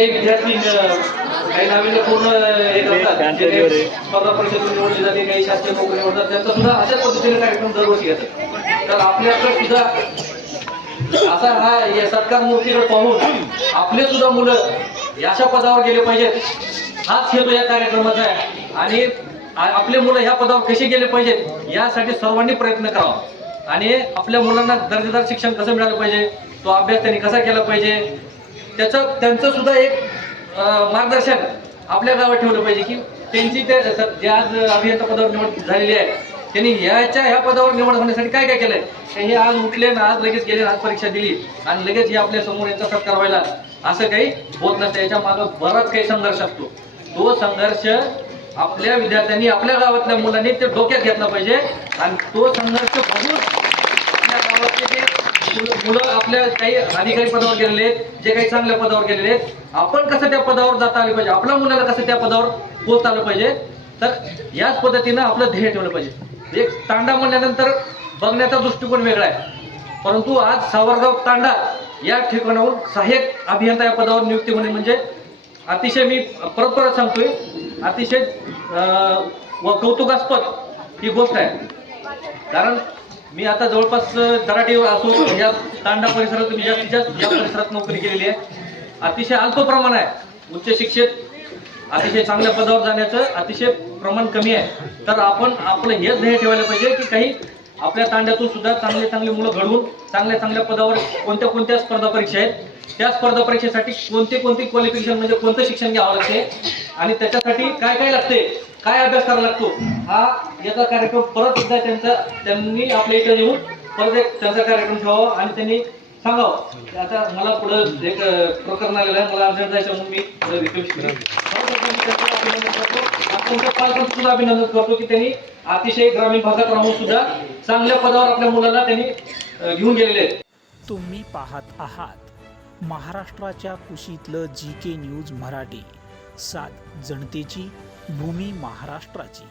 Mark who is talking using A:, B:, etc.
A: काही विद्यार्थी काही नाविन्य पूर्ण हे करतात. स्पर्धा परीक्षेतून निवडले जाते काही शासकीय नोकरी निवडतात त्यांचा सुद्धा अशाच पद्धतीने कार्यक्रम दरवर्षी घेतात. तर आपल्याकडे सुद्धा असा हा या सत्कार मूर्तीकडे पाहून आपले सुद्धा मुलं अशा पदावर गेले पाहिजेत. हाच हेतू या कार्यक्रमाचा आहे. आणि आपले मुलं ह्या पदावर कसे गेले पाहिजेत यासाठी सर्वांनी प्रयत्न करावा. आणि आपल्या मुलांना दर्जेदार शिक्षण कसं मिळालं पाहिजे तो अभ्यास त्यांनी कसा केला पाहिजे त्याचं त्यांचं सुद्धा एक मार्गदर्शन आपल्या गावात ठेवलं पाहिजे की त्यांची ते जे आज अभियंता पदावर निवड झालेली आहे त्यांनी ह्याच्या ह्या पदावर निवड होण्यासाठी काय काय केलंय? हे आज उठले ना आज लगेच गेले आज परीक्षा दिली आणि लगेच हे आपल्यासमोर यांचा सत्कार व्हायला असं काही होत नसतं याच्या मागं बराच काही संघर्ष असतो. तो संघर्ष आपल्या विद्यार्थ्यांनी आपल्या गावातल्या मुलांनी ते डोक्यात घेतला पाहिजे. आणि तो संघर्ष बघून आपल्या गावातले जे मुलं- आपल्या काही अधिकारी पदावर गेलेले आहेत जे काही चांगल्या पदावर गेलेले आहेत आपण कसं त्या पदावर जाता आले पाहिजे? आपल्या मुलाला कसं त्या पदावर पोहोचता आलं पाहिजे? तर याच पद्धतीनं आपलं ध्येय ठेवलं पाहिजे. म्हणजे एक तांडा म्हणल्यानंतर बघण्याचा दृष्टिकोन वेगळा आहे. परंतु आज सावरगाव तांडा या ठिकाणाहून सहाय्यक अभियंता या पदावर नियुक्ती होणे म्हणजे अतिशय मी परत परत सांगतोय अतिशय व कौतुकास्पद ही गोष्ट आहे. कारण मी आता जवळपास तराटे असो या तांडा परिसरात मी जास्तीत जास्त या परिसरात नोकरी केलेली आहे. अतिशय अल्प प्रमाण आहे. उच्च शिक्षित अतिशय चांगल्या पदावर जाण्याचं अतिशय प्रमाण कमी आहे. तर आपण आपलं हेच ध्येय ठेवायला पाहिजे की काही आपल्या तांड्यातून सुद्धा चांगले चांगले मुलं घडवून चांगल्या चांगल्या पदावर कोणत्या कोणत्या स्पर्धा परीक्षा आहेत त्या स्पर्धा परीक्षेसाठी कोणते कोणते क्वालिफिकेशन म्हणजे कोणतं शिक्षण घ्यावं लागते आणि त्याच्यासाठी काय काय लागते काय अभ्यास करावा लागतो हा याचा कार्यक्रम परत एकदा त्यांचा त्यांनी आपल्या इथे येऊन परत एक त्यांचा कार्यक्रम ठेवावा आणि त्यांनी सांगावं. आता मला पुढं एक प्रकरण आलेलं आहे. मला अर्जंट जायचं म्हणून मी पुढे त्यांचं पालकांचं सुद्धा अभिनंदन करतो की त्यांनी अतिशय ग्रामीण भागात राहून सुद्धा चांगल्या पदावर आपल्या मुलांना त्यांनी घेऊन गेलेले आहेत.
B: तुम्ही पाहत आहात महाराष्ट्राच्या कुशीतलं जी के न्यूज मराठी. सात जनतेची भूमी महाराष्ट्राची.